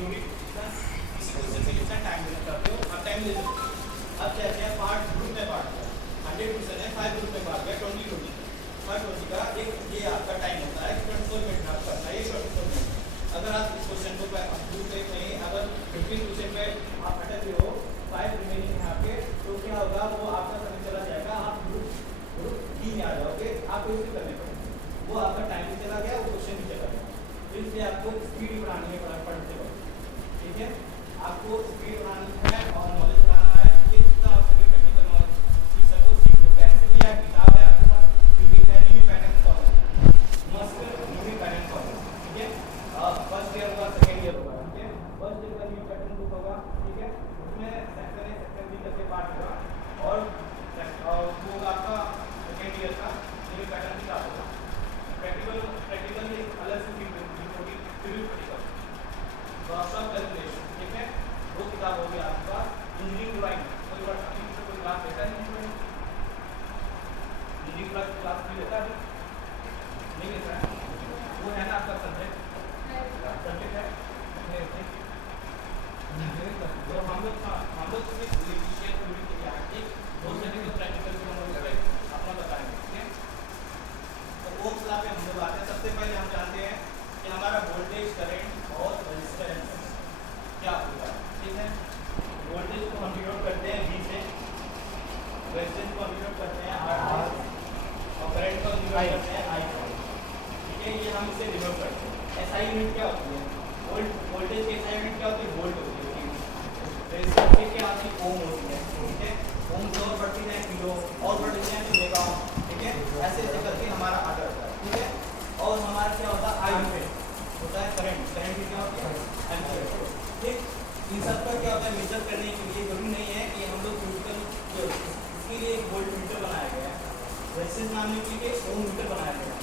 जो भी किसी क्वेश्चन में कितना टाइम देना चाहते हो आप टाइम दे सकते हो। अब कहते हैं पार्ट ग्रुप में पार्ट किया 100 क्वेश्चन है 5 ग्रुप में पार्ट किया 20 पर 20 का एक ये आपका टाइम होता है 24 मिनट आप करना है ये 24 मिनट। अगर आप इस क्वेश्चन को ग्रुप एक नहीं अगर 15 क्वेश्चन पे आप अटक गए हो 5 रिमेनिंग यहाँ पे तो क्या होगा वो आपका समय चला जाएगा आप ग्रुप डी में आ जाओगे आपको इससे करने पड़ेंगे वो आपका टाइम भी चला गया वो क्वेश्चन भी चला गया तो इसलिए आपको स्पीड बढ़ानी है पढ़ते वक्त ठीक है आपको स्पीड बढ़ानी है और नॉलेज बढ़ाना है कि कितना आप सभी टेक्निकल नॉलेज सीख सको सीख लो कैसे किया किताब है आपके पास क्योंकि है न्यू पैटर्न फॉलो मस्त न्यू पैटर्न फॉलो ठीक है फर्स्ट ईयर होगा सेकंड ईयर होगा ठीक है फर्स्ट ईयर का न्यू पैटर्न बुक होगा ठीक है उसमें सेक्टर ए सेक्टर बी करके पार्ट होगा और वो आपका सेकंड ईयर का न्यू पैटर्न किताब होगा प्रैक्टिकल एक अलग से रिव्यू प्रैक्टिकल प्रोसेस कैलकुलेशन ठीक है वो किताब होगी आपके पास इंजीनियरिंग ड्राइंग कोई बात अभी से कोई क्लास लेता है इंजीनियरिंग क्लास भी लेता है नहीं लेता है वो है ना आपका सब्जेक्ट है तो हम लोग सिर्फ इलेक्ट्रिशियन थ्योरी के लिए आके दो सेकंड प्रैक्टिकल को हम लोग अपना बताएंगे ठीक है। तो वो क्लास में हम लोग आते हैं सबसे पहले हम जानते हैं कि हमारा वोल्टेज करंट और रेजिस्टेंस क्या होगा ठीक है। वोल्टेज को हम डिनोट करते हैं V से रेजिस्टेंस को हम डिनोट करते हैं R से और करंट को डिनोट करते हैं I से ठीक है। ये हम इसे डिनोट करते हैं SI यूनिट क्या होती है वोल्टेज की SI यूनिट क्या होती है वोल्ट होती है रेजिस्टेंस की क्या होती है ओम होती है ठीक है। ओम से और बढ़ती है किलो और बढ़ती है तो मेगा ठीक है ऐसे ऐसे करके हमारा आगे होता है ठीक है। और हमारा क्या होता है I होता है करंट की क्या होती है एम्पीयर ठीक। इन सब का क्या होता है मेजर करने के लिए जरूरी नहीं है कि हम लोग फिजिकल इसके लिए एक वोल्ट मीटर बनाया गया है रेजिस्टेंस नामने के लिए ओम मीटर बनाया गया है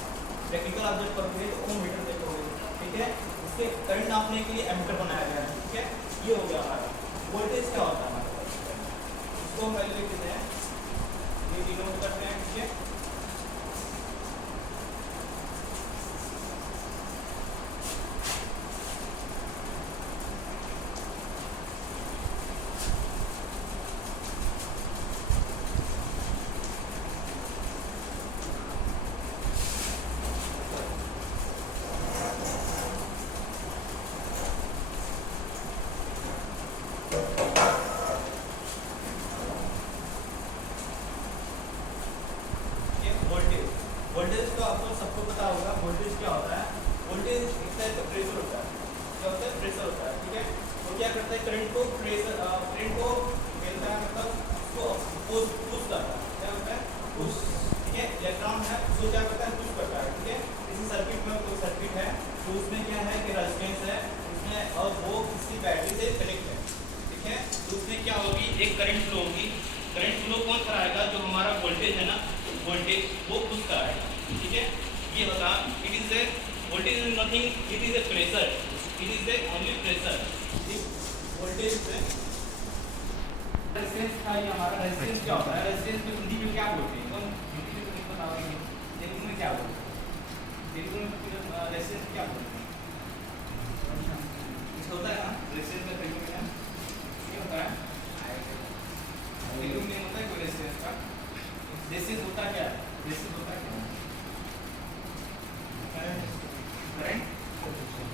टेक्निकल आप जब करोगे तो ओम मीटर देखोगे ठीक है। इसके करंट नापने के लिए एमीटर बनाया गया है ठीक है। ये हो गया हमारा वोल्टेज क्या होता है हमारे पास इसको हम पहले लिख देते हैं ये डिनोट करते हैं ठीक है। वोल्टेज तो आपको सबको पता होगा वोल्टेज क्या होता है वोल्टेज एक तरह का प्रेशर होता है क्या होता है प्रेशर होता है ठीक है। तो क्या करता है करंट को मिलता है मतलब उसको पुश करता है क्या होता है पुश ठीक है। इलेक्ट्रॉन है उसको क्या करता है पुश करता है ठीक है। इसी सर्किट में कोई सर्किट है तो उसमें क्या है कि रेजिस्टेंस है उसमें और वो किसी बैटरी से कनेक्ट है ठीक है। तो उसमें क्या होगी एक करंट फ्लो होगी करंट फ्लो कौन कराएगा जो हमारा वोल्टेज है ना वोल्टेज वो पुश कराएगा ठीक है। ये होता it is a voltage is nothing it is a pressure it is A only pressure voltage से रेजिस्टेंस था ये हमारा रेजिस्टेंस क्या होता है रेजिस्टेंस को हिंदी में क्या बोलते हैं कौन हिंदी में कुछ बताओगे तेलुगु में क्या बोलते हैं तेलुगु में रेजिस्टेंस क्या बोलते हैं कुछ होता है ना रेजिस्टेंस का तेलुगु में क्या होता है तेलुगु में होता है कोई रेजिस्टेंस का रेजिस्टेंस होता क्या है रेजिस्टेंस होता क्या करंट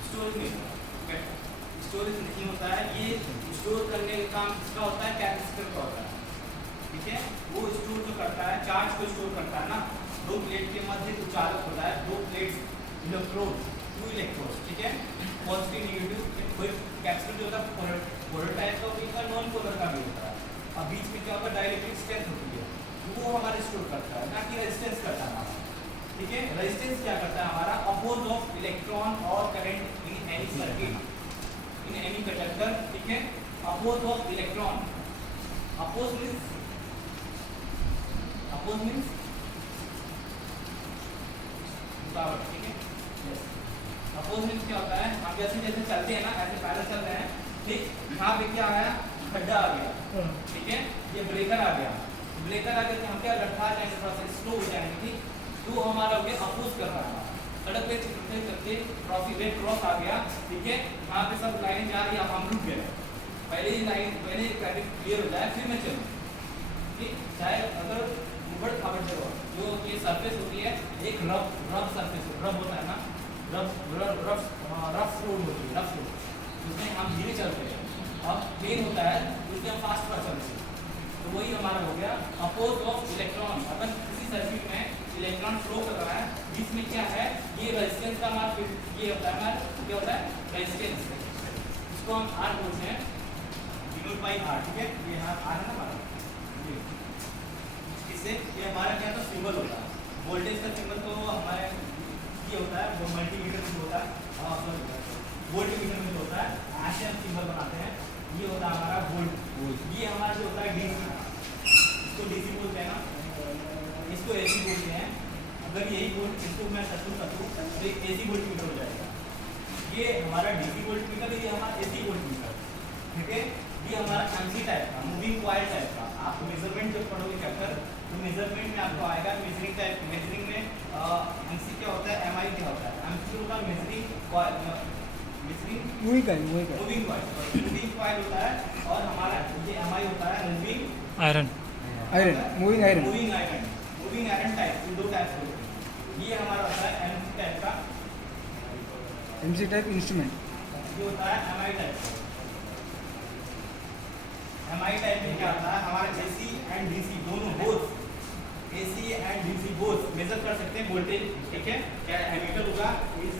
स्टोरेज नहीं होता स्टोरेज नहीं होता है ये स्टोर करने का काम किसका होता है कैपेसिटर का होता है ठीक है। वो स्टोर जो करता है चार्ज को स्टोर करता है ना दो प्लेट के मध्य जो चालक होता है दो प्लेट्स इलेक्ट्रोड टू इलेक्ट्रोड ठीक है पॉजिटिव नेगेटिव कोई कैपेसिटर जो होता है पोलर टाइप का होता है नॉन पोलर का भी होता है अब बीच में क्या होता है डाइलेक्ट्रिक स्ट्रेंथ होती है वो हमारे स्टोर करता है ना कि रेजिस्टेंस करता है हमारा ठीक है। रेजिस्टेंस क्या करता है हमारा अपोज ऑफ इलेक्ट्रॉन और current in any circuit in any conductor ठीक है। Oppose of electron oppose means रुकावट ठीक है यस। अपोज मींस क्या होता है हम जैसे जैसे चलते हैं ना ऐसे पैदल चल रहे हैं ठीक यहाँ पे क्या आया खड्डा आ गया ठीक है। ये ब्रेकर आ गया ब्रेकर आ गया तो हम क्या रफ्तार जाएंगे थोड़ा सा स्लो हो जाएंगे ठीक तो हमारा हो गया अपोज कर रहा है सड़क पे चलते चलते क्रॉसिंग सीधे क्रॉस आ गया, ठीक है, यहाँ पे सब लाइनें जा रही है, अब हम रुक गए, पहले ही लाइन पहले क्लियर हो जाए फिर मैं चलूँ, ठीक। चाहे अगर उबड़ खाबड़ जगह जो ये सरफेस होती है, एक रफ सरफेस, रफ होता है ना, रफ रोड होती है, रफ रोड जिसमें हम धीरे चलते हैं, अब प्लेन होता है उसमें हम फास्ट पर चलते हैं, तो वही हमारा हो गया अपोज ऑफ इलेक्ट्रॉन। अगर किसी सर्किट में इलेक्ट्रॉन फ्लो कर रहा है, इसमें क्या है, ये रेजिस्टेंस का हमारा ये होता है, हमारा क्या होता है, रेजिस्टेंस, इसको हम आर बोलते हैं, डिनोट बाई आर, ठीक है, ये यहाँ आर है ना हमारा, इससे ये हमारा क्या था, सिंबल होता है, वोल्टेज का सिंबल तो हमारे ये होता है, वो मल्टीमीटर में होता है, वोल्टमीटर में होता है, ऐसे हम सिंबल बनाते हैं, ये होता है हमारा वोल्ट, ये हमारा जो होता है डीसी, इसको डीसी बोलते हैं ना, इसको एसी बोलते हैं। अगर यही वोल्ट इसको मैं सत्तू तो एसी वोल्टमीटर हो जाएगा, ये हमारा डीसी वोल्टमीटर, ये हमारा एसी वोल्टमीटर, ठीक है। ये हमारा एमसी टाइप का, मूविंग कॉइल टाइप का, आप मेजरमेंट जब पढ़ोगे चैप्टर तो मेजरमेंट में आपको आएगा मेजरिंग टाइप, मेजरिंग में एमसी क्या होता है, एमआई क्या होता है, एमसी होगा मेजरिंग कॉइल, मूविंग कॉइल होता है, और हमारा ये एमआई होता है moving iron moving iron type, दो टाइप होते हैं। ये हमारा होता है एमसी टाइप का, एमसी टाइप इंस्ट्रूमेंट, ये होता है एमआई टाइप का। एमआई टाइप में क्या होता है, हमारा एसी एंड डीसी दोनों, both AC and DC both measure कर सकते हैं वोल्टेज, ठीक है। क्या एमीटर होगा, इस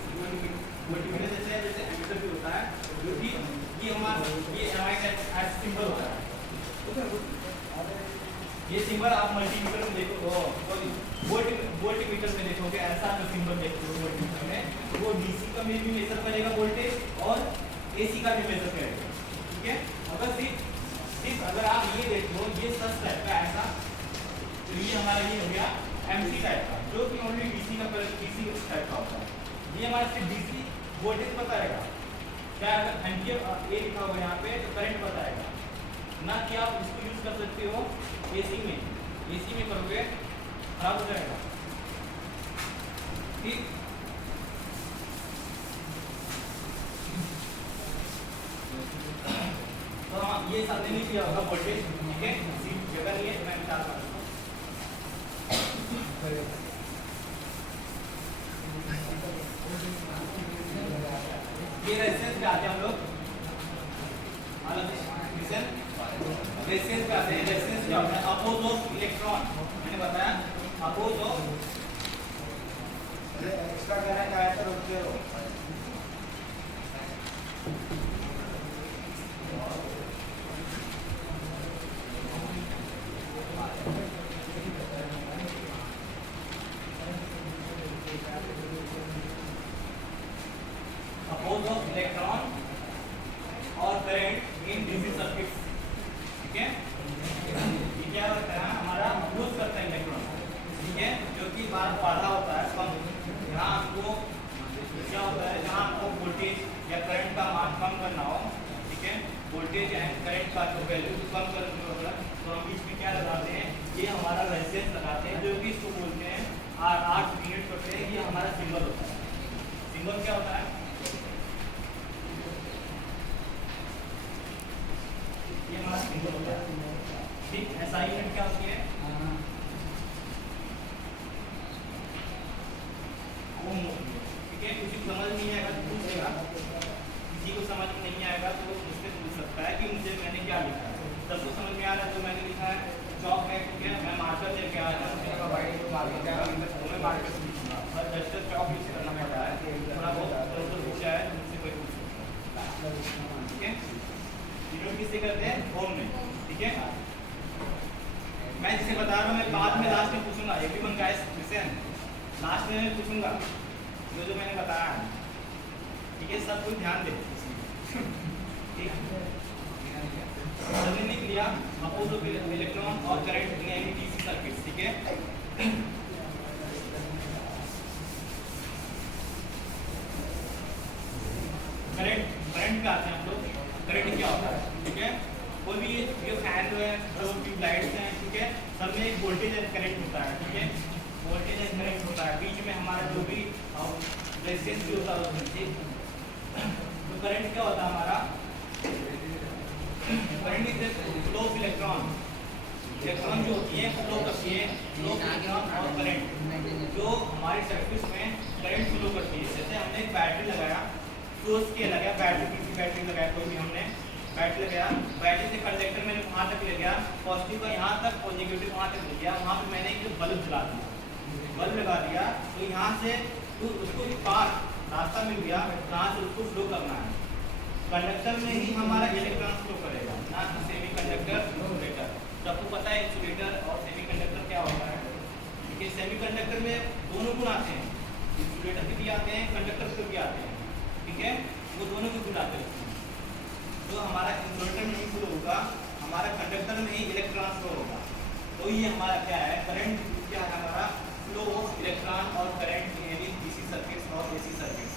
वोल्टमीटर जैसे एमीटर भी होता है, जो कि ये हमारा ये एमआई का सिंबल होता है, ये सिंबल आप मल्टीमीटर में देखो, वोल्टमीटर में देखोगे, ऐसा जो सिंबल देखते हो वोल्टमीटर में, वो डीसी का में भी मेजर करेगा वोल्टेज और एसी का भी मेजर करेगा, ठीक है। अगर सिर्फ अगर आप ये देखो, ये सच टाइप का ऐसा, तो ये हमारा ये हो गया एमसी टाइप का, जो कि ओनली डीसी का डीसी टाइप का होता है। ये हमारा सिर्फ डीसी वोल्टेज बताएगा, क्या अगर एम्पियर ए लिखा हुआ यहाँ पे तो करंट बताएगा ना, कि आप इसको यूज कर सकते हो एसी में करोगे खराब हो जाएगा, ठीक। तो हाँ, ये सामने नहीं किया होगा वोल्टेज, ठीक है, इसी जगह नहीं है तो मैं निकाल सकता हूँ। ये रेजिस्टेंस पे आते हैं हम लोग, रेजिस्टेंस पे आते हैं। रेजिस्टेंस क्या होता है, अपोज ऑफ इलेक्ट्रॉन, मैंने बताया अपोज ऑफ एक्स्ट्रा करंट आया तो रुक जाओ, अपोज ऑफ इलेक्ट्रॉन और करंट इन डीसी सर्किट्स, ठीक है। ये क्या होता है, हमारा अपोज करता है इलेक्ट्रॉन, ठीक है, जो कि बार पढ़ा होता है कम, यहाँ आपको क्या होता है, जहाँ आपको वोल्टेज या करंट का मान कम करना हो, ठीक है, वोल्टेज एंड करंट का जो वैल्यू कम करना होगा, तो हम बीच में क्या लगाते हैं, ये हमारा रेजिस्टेंस लगाते हैं, जो कि इसको बोलते हैं आर यूनिट करते हैं, ये हमारा सिंबल होता है। सिंबल क्या होता है, ये हमारा सिंबल होता है, ठीक। एसआई यूनिट क्या होती है, ओम होती है, ठीक है। किसी को समझ नहीं आएगा तो पूछेगा, किसी को समझ में नहीं आएगा तो मुझसे पूछ सकता है कि मुझे मैंने क्या लिखा है। सबको समझ में आ रहा है, जो मैंने लिखा है चौक है, ठीक है, मैं मार्कर लेके आया था, वाइट मार्कर क्या मैं मार्कर से लिखूंगा, बस रजिस्टर चौक यूज करना पड़ता है, थोड़ा बहुत पूछ जाए तो मुझसे कोई पूछ सकता है, ठीक है। यूनिट किससे करते हैं, ओम में, ठीक है। मैं जिसे बता रहा हूँ, मैं बाद में लास्ट में पूछूंगा, एवरीवन गाइस लिसन, लास्ट में मैं पूछूंगा जो मैंने बताया है, ठीक है, सब कुछ ध्यान दे, ठीक है। हमने लिख लिया अपोज ऑफ इलेक्ट्रॉन और current in any DC circuit, ठीक है। करंट का आते हैं हम लोग, करंट क्या होता है, ठीक है। कोई भी जो फैन है, जो ट्यूबलाइट्स हैं, ठीक है, सब में एक वोल्टेज एंड करंट होता है, ठीक है, वोल्टेज एंड करंट होता है। बीच में हमारा जो भी रेजिस्टेंस भी होता है उसमें, ठीक। तो करंट क्या होता है हमारा, current is flow of electron, electron जो होती है फ्लो करती है, फ्लो ऑफ इलेक्ट्रॉन और करंट जो हमारे सर्किट में करंट फ्लो करती है। जैसे हमने एक बैटरी लगाया, सोर्स के लगाया, बैटरी किसी बैटरी लगाया, कोई भी हमने बैटरी लगाया, बैटरी से कंडक्टर मैंने वहाँ तक ले गया, पॉजिटिव का यहाँ तक और नेगेटिव वहाँ तक ले गया, वहाँ पे मैंने एक बल्ब जला दिया, बल्ब लगा दिया, तो यहाँ से तो उसको पार रास्ता मिल गया, कहाँ से उसको फ्लो करना है, कंडक्टर में ही हमारा इलेक्ट्रॉन फ्लो करेगा, ना कि सेमी कंडक्टर इंसुलेटर। तो आपको पता है इंसुलेटर और सेमी कंडक्टर क्या होता है, देखिए सेमी कंडक्टर में दोनों गुण आते हैं, इंसुलेटर के भी आते हैं, कंडक्टर के भी आते हैं, ठीक है, वो दोनों के गुण आते हैं। तो हमारा इंसुलेटर में ही फ्लो होगा, हमारा कंडक्टर में ही इलेक्ट्रॉन फ्लो होगा। तो ये हमारा क्या है, करंट क्या है हमारा, फ्लो ऑफ इलेक्ट्रॉन और करंट इन डीसी सर्किट्स और एसी सर्किट्स,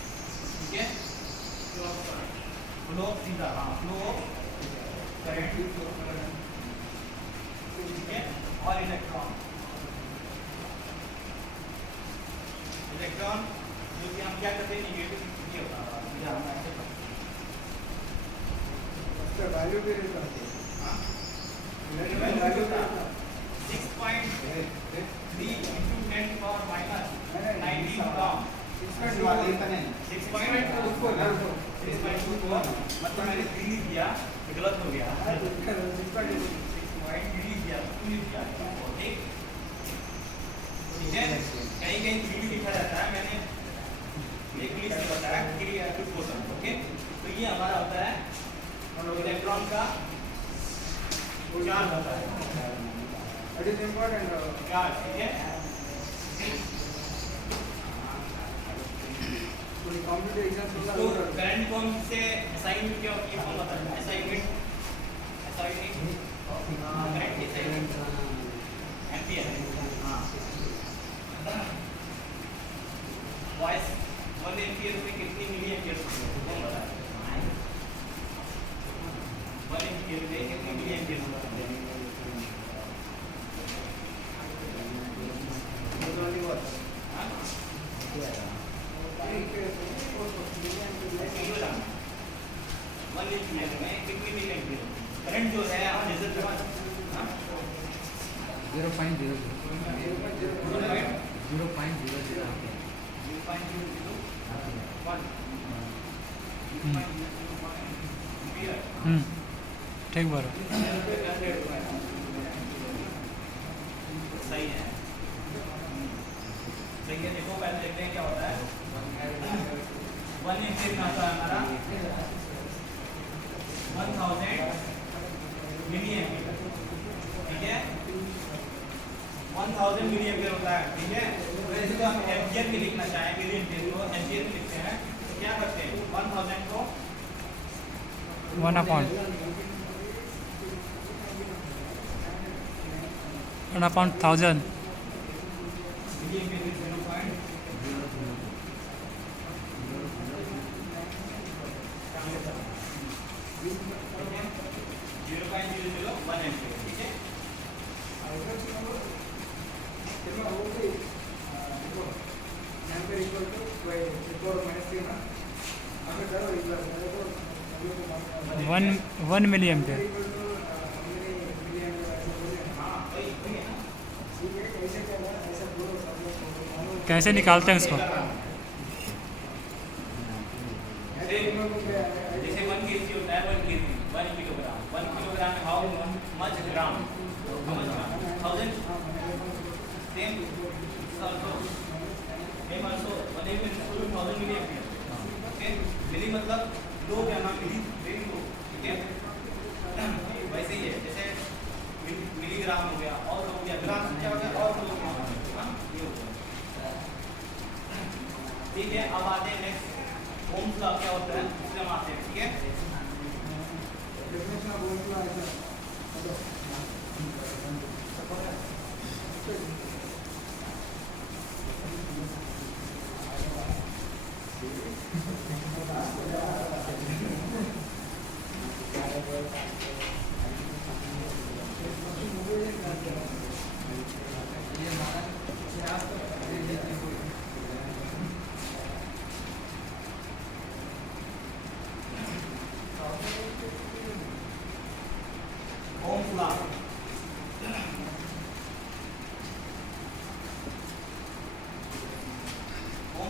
ठीक है। फ्लो ऑफ सीधा, हाँ, फ्लो ऑफ करंट, ठीक है, और इलेक्ट्रॉन, इलेक्ट्रॉन जो कि हम क्या करते हैं, नेगेटिव ये होता है, वैल्यू भी रहता है, हाँ, 6.3 into 10 power minus 19 count, 6.24 मतलब मैंने 3 लिख दिया, गलत हो गया, 6.3 लिख दिया, 2 लिख दिया, ठीक है। कहीं कहीं 3 लिखा जाता है, मैंने एक लिख के बताया कुछ क्वेश्चन, ओके। तो ये हमारा होता है इलेक्ट्रॉन का चार्ज होता है, इट इज इम्पोर्टेंट चार्ज, ठीक है। कोई कंप्यूटर एग्जाम तो करंट को हमसे असाइनमेंट क्या होती है, कौन बताता है, असाइनमेंट करंट की असाइनमेंट एम्पियर, हाँ, वॉइस 1 एम्पियर में कितनी मिली एम्पियर होती है, कौन बताता है, 1 एम्पियर में कितनी मिली एम्पियर होती है, करंट जो है आप जैसे 0.00 ठीक बार सही है, सही है। देखो पहले देखते हैं क्या होता है, 1 एम्पियर में आता है हमारा 1000 मिली एम्पियर, ठीक है, 1000 मिली एम्पियर होता है, ठीक है। तो इसको हम एम्पियर में लिखना चाहें, मिली एम्पियर को एम्पियर में लिखते हैं, तो क्या करते हैं, 1000 को 1/1000 मिली एम्पियर में 0.001 एम्पियर, ठीक है। वन मिली एम्पियर हाँ वही है ना, कैसे निकालते हैं उसको, जैसे 1 kg होता है, 1 kg 1 किलोग्राम, 1 किलोग्राम में how much gram, 1000 same also 1000 milli ampere, okay. Milli मतलब लो क्या नाम, मिली वेरी लो, ठीक है। वैसे ही है, जैसे मिलीग्राम हो गया और हो गया, ग्राम क्या हो गया और हो गया, हाँ ये हो गया, ठीक है। अब आते हैं नेक्स्ट, ओम्स लॉ क्या होता है, उससे हम आते हैं, ठीक है। डेफिनेशन ऑफ ओम्स लॉ है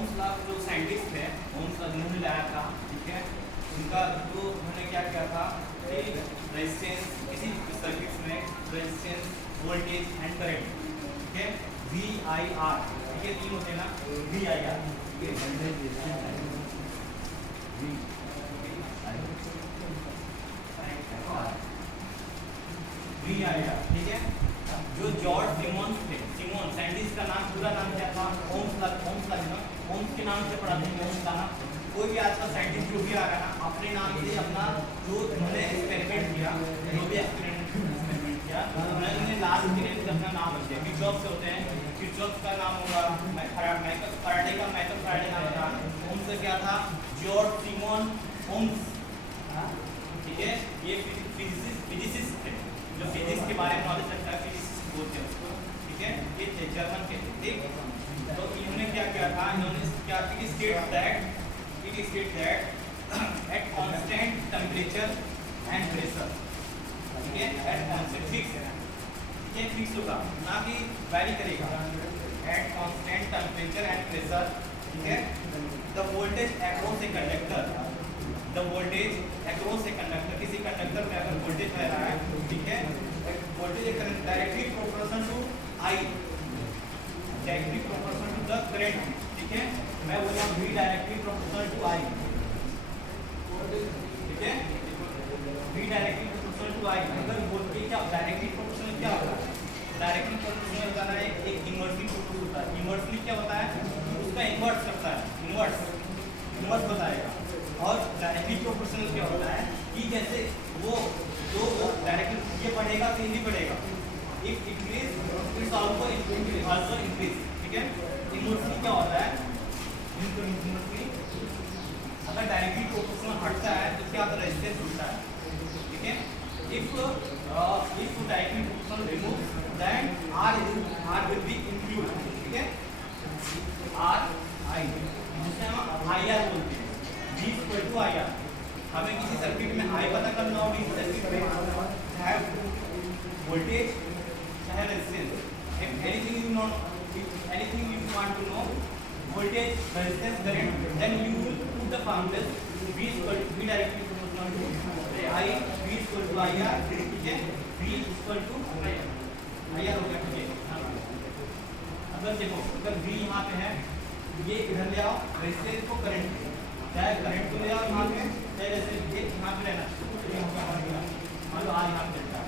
ओम्स लॉ जो साइंटिस्ट थे, ओम्स लॉ जिन्होंने लाया था, ठीक है, उनका जो उन्होंने क्या किया था कि रेजिस्टेंस किसी सर्किट्स में रेजिस्टेंस, वोल्टेज एंड करंट, ठीक है, VIR, ठीक है, तीन होते हैं ना, VIR, ठीक है, VIR, ठीक है, जो जॉर्ज सिमोंस थे, सिमोन साइंटिस्ट का नाम, पूरा नाम क्या था, ओम्स लॉ ना, ओम्स के नाम से पढ़ाते हैं, ओम्स का नाम। कोई भी आज का साइंटिस्ट जो भी आ रहा है ना, अपने नाम से अपना जो उन्होंने एक्सपेरिमेंट किया, जो भी एक्सपेरिमेंट किया, उन्होंने लास्ट एक्सपेरिमेंट का अपना नाम रख दिया। किरचॉफ से होते हैं, किरचॉफ का नाम होगा, फैराडे का माइकल फैराडे नाम था, ओम्स का क्या था, जॉर्ज सिमोन ओम्स, ठीक है, ये फिजिसिस्ट थे, जो फिजिक्स के बारे में नॉलेज रखता है, फिजिसिस्ट बोलते हैं उसको, ठीक है, ये थे जर्मन के, ठीक। तो इन्होंने क्या किया था, इन्होंने क्या state that at constant temperature and pressure, ठीक है, at constant फिक्स है, ठीक है, फिक्स होगा ना कि वैरी करेगा, at constant temperature and pressure, ठीक है, the voltage across a conductor, the voltage across a conductor, किसी कंडक्टर में अगर वोल्टेज बह रहा है, ठीक है, voltage directly proportional to I, directly proportional to the current, ठीक है, मैं बोल रहा हूँ V directly proportional to I, ठीक है, V directly proportional to I, अगर वोल्टेज क्या डायरेक्टली प्रोपोर्शनल क्या होता है, डायरेक्टली प्रोपोर्शनल होता है एक इन्वर्सली प्रोपोर्शनल होता है, इन्वर्सली क्या होता है, उसका इन्वर्स करता है, इन्वर्स बताएगा, और डायरेक्टली प्रोपोर्शनल क्या होता है कि जैसे वो जो डायरेक्टली ये बढ़ेगा तो ये भी बढ़ेगा, if increase its also increase, ठीक है, इन्वर्सली क्या होता है, इन्वर्सली अगर डायरेक्टली प्रोपोर्शनल हटता है तो क्या होता है, रेजिस्टेंस उठता है, ठीक है, if directly proportional remove then R will be increased, ठीक है, RI जिसे हम IR बोलते हैं, G equal to IR, हमें किसी सर्किट में I पता करना हो, इस सर्किट में चाहे वोल्टेज चाहे resistance, if anything you want to know voltage, resistance, current, then you will put the formulas V directly proportional to I, V equal to IR, ठीक है, V equal to IR हो गया, ठीक है। अगर देखो अगर V यहाँ पे है, ये इधर ले आओ, रेजिस्टेंस को करंट, चाहे करंट को ले आओ यहाँ पे, चाहे रेजिस्टेंस ये यहाँ पे रहना, मान लो R यहाँ पे चलता है,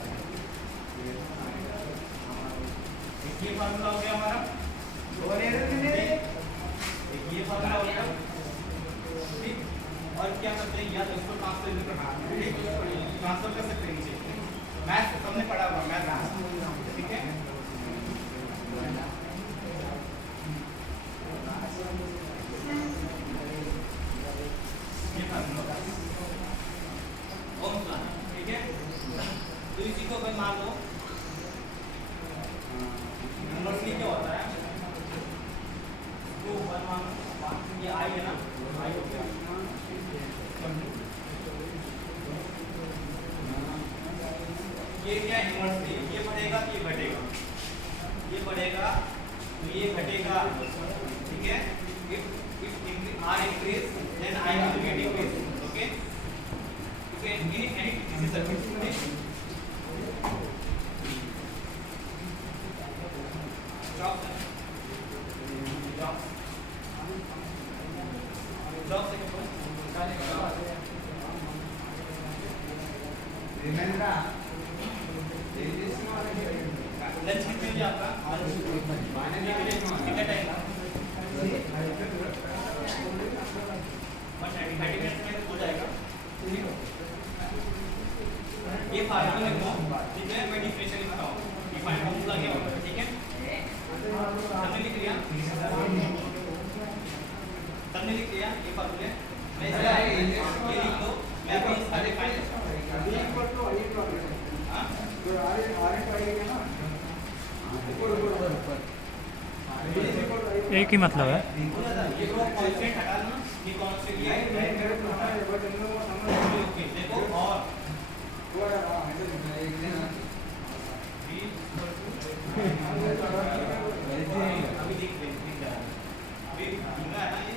ये फार्मूला हो गया हमारा, ये फार्मूला हो गया, ठीक। और क्या करते हैं, या तो इसको ट्रांसफर कर सकते हैं नीचे, मैथ सबने पढ़ा हुआ, मैथ, ठीक है, ये फार्मूला ओम्स लॉ, ठीक है। तो इसी को अगर मान लो इन्वर्सली क्या होता है, तो ये I है ना, I हो गया, ये क्या इन्वर्सली, ये बढ़ेगा ये घटेगा, ये बढ़ेगा तो ये घटेगा, ठीक है, if R increase then I will get increase, okay, any this is circuit, lunch कितने बजे आपका, कितना टाइम, 30 मिनट में हो जाएगा, ये फार्मूला लिखो, ठीक है, मैं डिफरेंशियल लिखता हूँ, डिफाइन फॉर्मूला क्या होगा, ठीक है, हमने लिख लिया, सबने लिख लिया ये फार्मूले, मैं ये लिख दो, मैं भी इसका डिफाइन एक ही मतलब है, ये को कांस्टेंट हटा लो ना, ये कांस्टेंट ये देखो, और अभी देख लेंगे, अभी का है ना ये?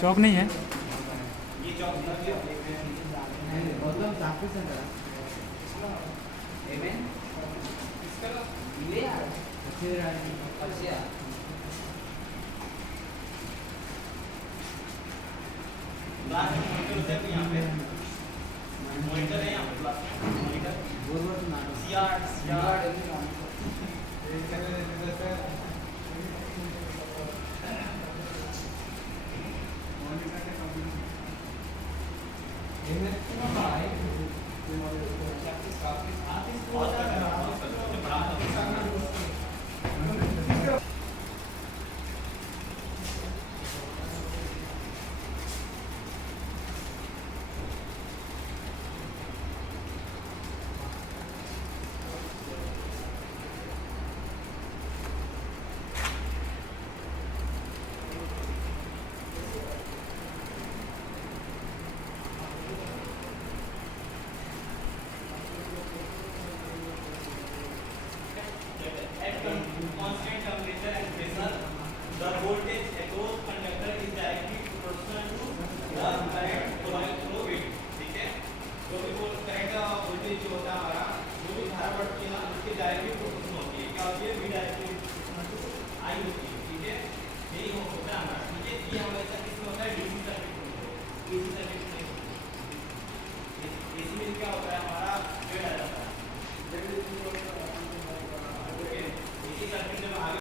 चौक नहीं है? ये चौक नहीं है। इसका क्लास में मॉनिटर होता है कोई यहाँ पे? मॉनिटर है यहाँ पे क्लास में? Monitor? CR At constant temperature and pressure, the voltage across conductor is directly proportional to the current flowing through it. ठीक है? जो भी वो करंट वोल्टेज जो होता है हमारा, जो भी धारा बढ़ती है ना, उसके डायरेक्टली प्रोपोर्शनल होती है। क्या होती है? V directly proportional to I होती है। ठीक है? यही होता है हमारा। ठीक है? ये हमेशा किसमें होता है? DC सर्किट में होता है। DC circuit